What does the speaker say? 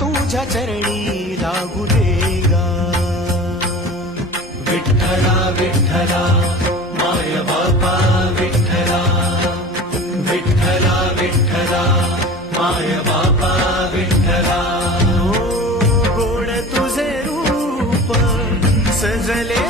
तुझ्या चरणी लागू देगा. विठ्ठला विठ्ठला माय बापा विठ्ठला, विठ्ठला विठ्ठला माय बापा विठ्ठला. गोड तुझे रूप सजले